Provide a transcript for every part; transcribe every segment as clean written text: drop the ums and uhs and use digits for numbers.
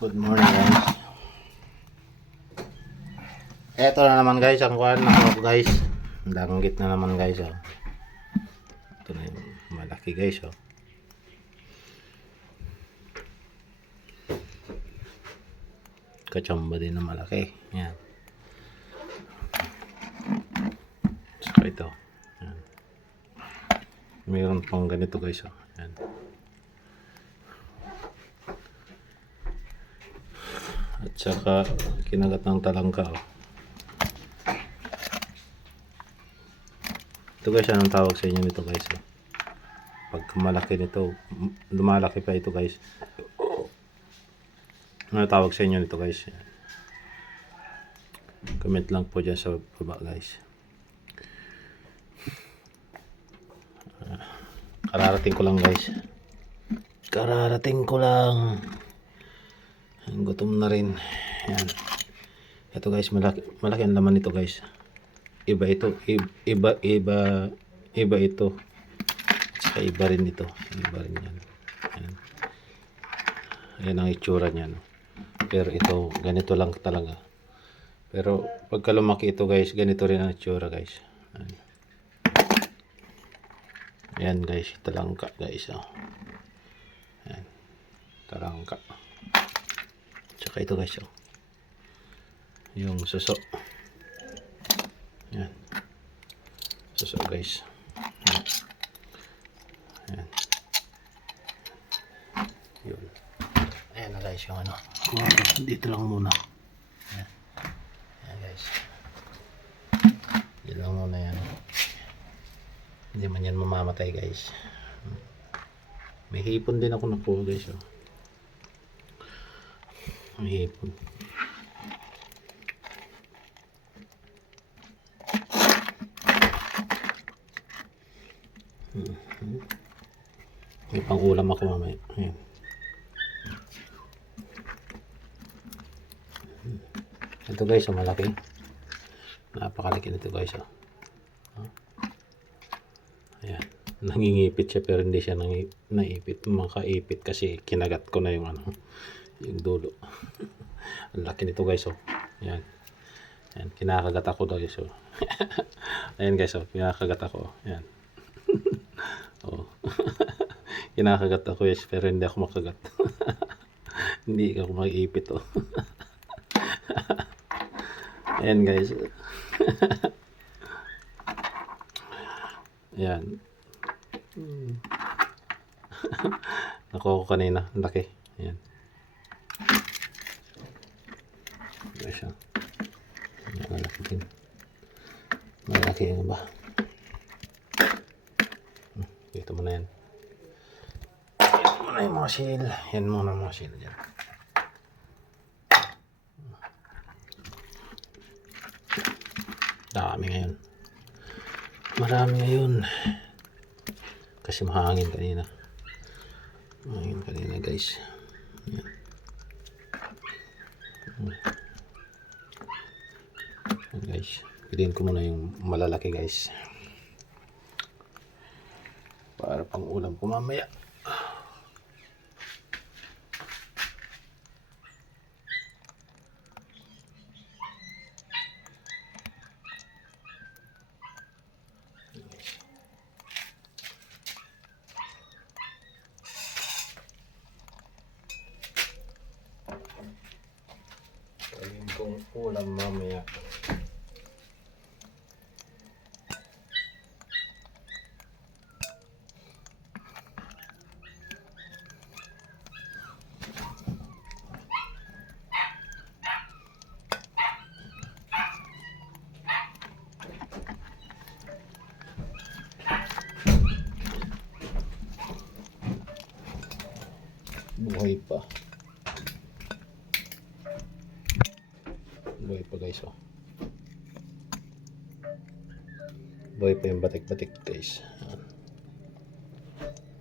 Good morning guys. Eto na naman guys ang kuhan na ko guys. Danggit na naman guys oh. Ito na yung malaki guys oh. Kachamba din na malaki. Yan. Saka ito. Yan. Mayroon pang ganito guys oh. Yan. At saka kinagat ng talangka oh. Ito guys, anong tawag sa inyo nito guys oh? Pag malaki nito, lumalaki pa ito guys. Ano tawag sa inyo nito guys? Comment lang po dyan sa baba guys. Kararating ko lang guys. Kararating ko lang. Gutom na rin. Yan. Ito guys, malaki ang laman nito guys. Iba ito, iba ito. Saka iba rin ito. Iba rin yan. Yan. Ayan ang itsura niya. No? Pero ito, ganito lang talaga. Pero pagka lumaki ito guys, ganito rin ang itsura guys. Ayan. Ayan guys, talangka guys. Oh. Ayan. Talangka. Tsaka ito guys. Oh. Yung suso. Ayan. Suso guys. Ayan. Ayan. Yun. Ayan na guys yung ano. Dito lang muna. Ayan. Ayan guys. Dito lang muna yan. Hindi man yan mamamatay guys. May hipon din ako nakuha guys. Oh. May hipon. May pang ulam ako mamaya. Ayan. Ito guys, oh, malaki. Napakalaki nito guys. Oh. Ayan. Nangingipit siya pero hindi siya naipit. Makaipit kasi kinagat ko na yung ano, yung dulo. Ang laki nito guys. Oh. Ayan. Ayan. Kinakagat ako guys. Oh. Ayan guys. Oh. Kinakagat ako. Ayan. Oh. Kinakagat ako guys pero hindi ako makagat. Hindi ako maiipit oh. Ayan guys. Ayan. Nakuha ko kanina. Ang laki. Ayan. Ayan siya. Malaki din. Malaki yung ba? Dito mo na yan. Dito mo na yung mga seal. Yan muna mga seal dyan. Dami ngayon. Marami ngayon. Kasi mahangin kanina. Mahangin kanina guys. Yan. Yan guys. Piliin ko muna yung malalaki guys. Para pang ulam ko mamaya. Ayun kong ulam mamaya. Buhay pa. Buhay pa guys oh. Buhay pa yung batik-batik guys.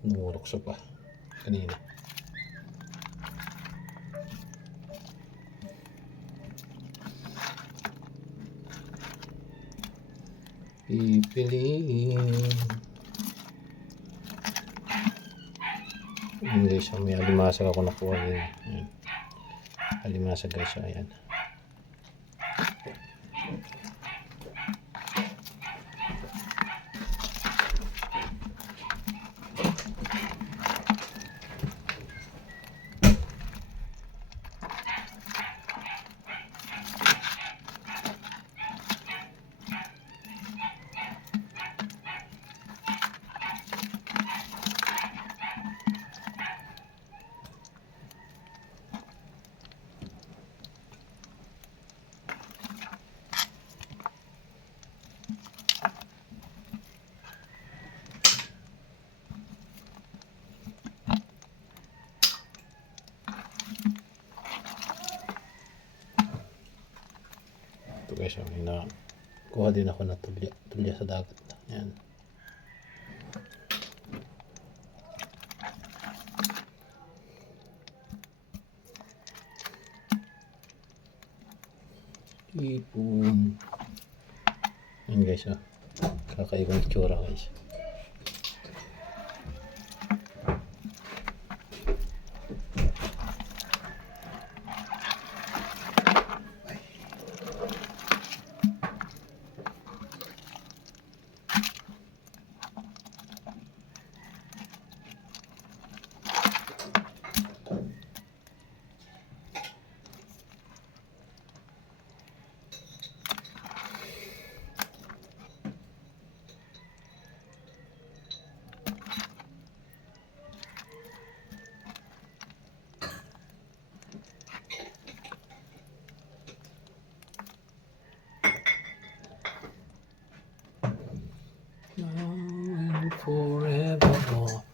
Numurokso pa. Kanina. Pipiliin. Hindi siya, may alimasag ako nakuha din. Ayan. Alimasa guys, so ayan. Ito guys, may nakuha din ako na tulya sa dagat. Ayan. Ipon. Ayan guys, kakaibang itsura guys. Forevermore.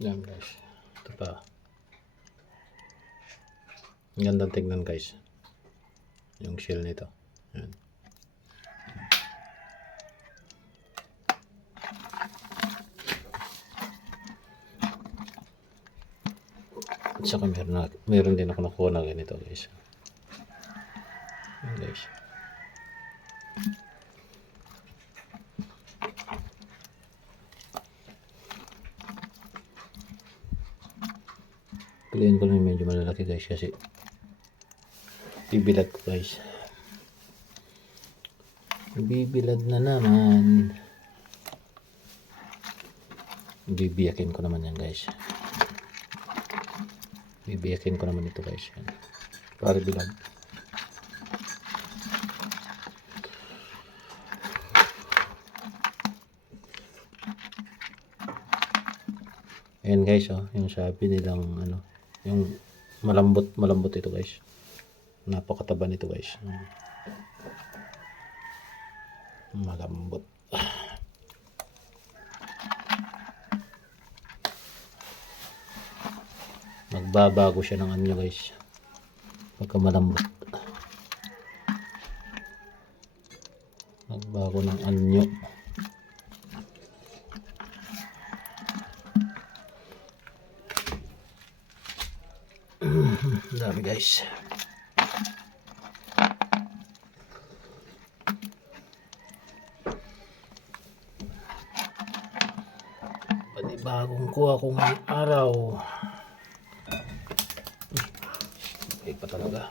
Yan guys. Ito pa. Ang gandang tignan guys. Yung shell nito. Yan. At saka meron din ako nakuha na ganito guys. Yan guys. Piliin ko lang medyo malalaki guys kasi bibilad ko guys. Bibilad na naman. Bibiyakin ko naman yan guys. Bibiyakin ko naman ito guys. Yan. Para bilad. Ayan guys, yung sabi nilang ano, yung malambot ito guys. Napakataba nito guys. Malambot. Magbabago siya ng anyo guys. Pagka malambot. Magbago ng anyo. Ang dami guys. Panibagong kuha ko ngayong araw. Ay pa talaga.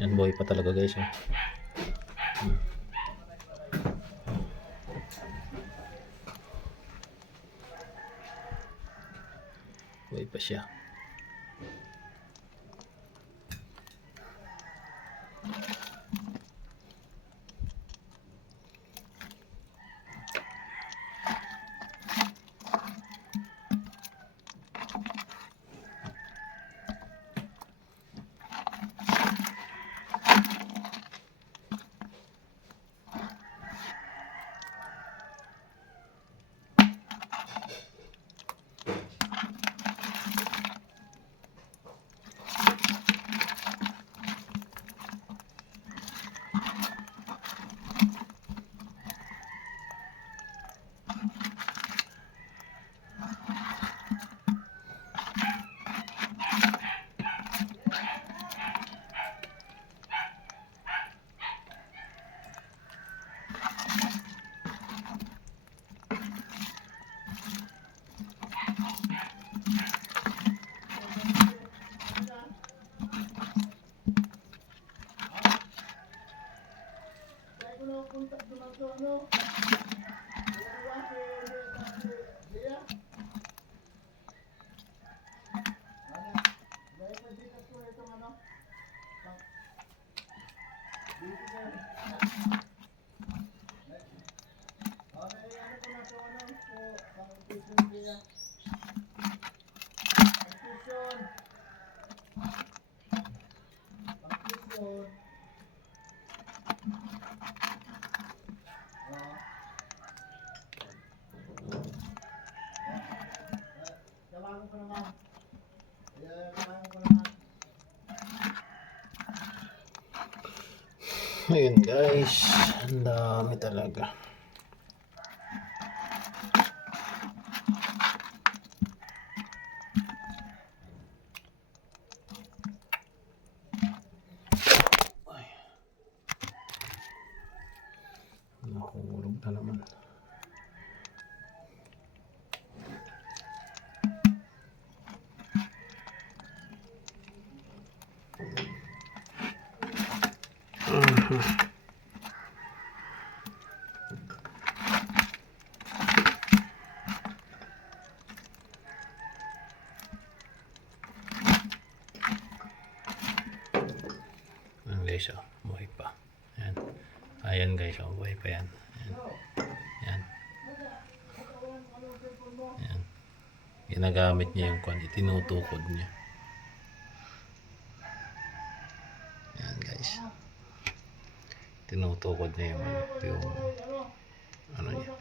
Yan boy pa talaga guys. Buhay pa siya. Ayun guys, ang dami talaga. Ay. Nahulog na naman. Guys, oh, buhay pa. Ayan. Ayan guys, oh, buhay pa yan. Ayan. Ayan. Ayan. Ginagamit niya yung kwan, itinutukod niya. Ayan guys. Tinutukod niya yung ano niya.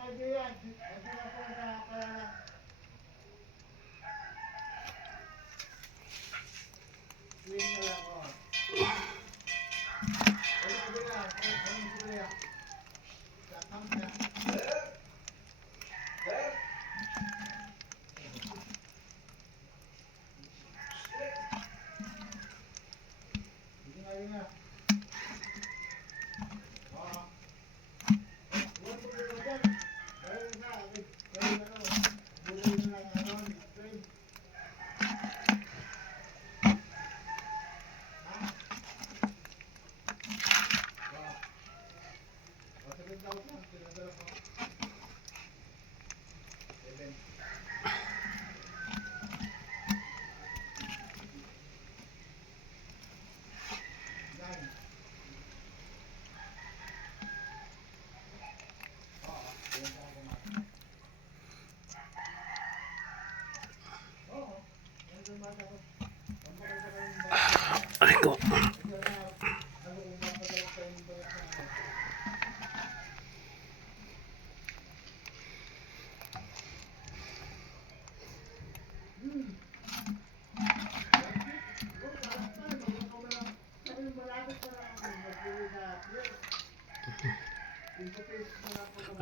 Ay ko.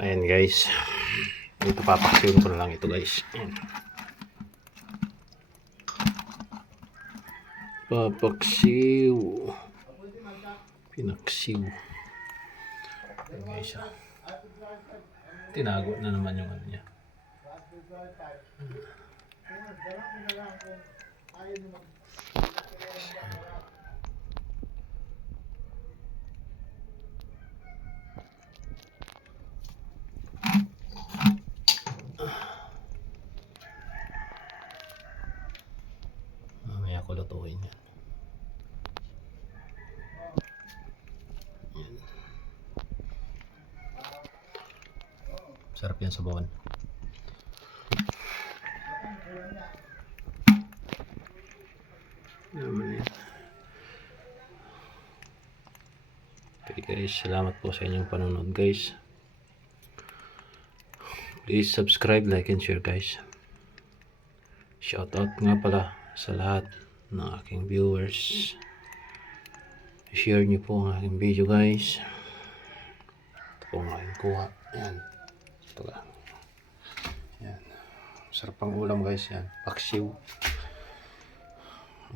Ayan guys. Ito papaksin ko na lang ito guys. Ayan. Papaksiw. Pinaksiw. Ayan guys. Tinago na naman yung ano niya. Mamaya ko lutuin yan. Yan. Sarap yan sa bawon. Naman yan. Okay guys, salamat po sa inyong panonood guys. Please subscribe, like, and share guys. Shoutout nga pala sa lahat ng aking viewers. Share nyo po ang aking video guys. Ito po ang aking kuha. Yan. Ito lang. Yan. Sarap ang ulam guys. Yan. Paksiw.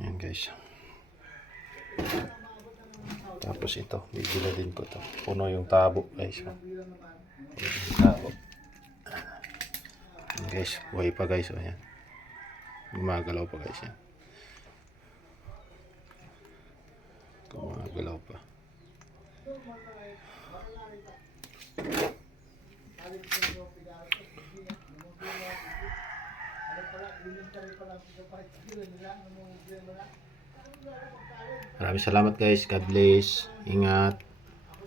Yan guys. Tapos ito. Bibila din ko ito. Puno yung tabo guys. Puno yung tabo. Yan guys. Buhay pa guys. O yan. Gumagalaw pa guys yan. Gumagalaw pa. Maraming salamat guys. God bless. Ingat.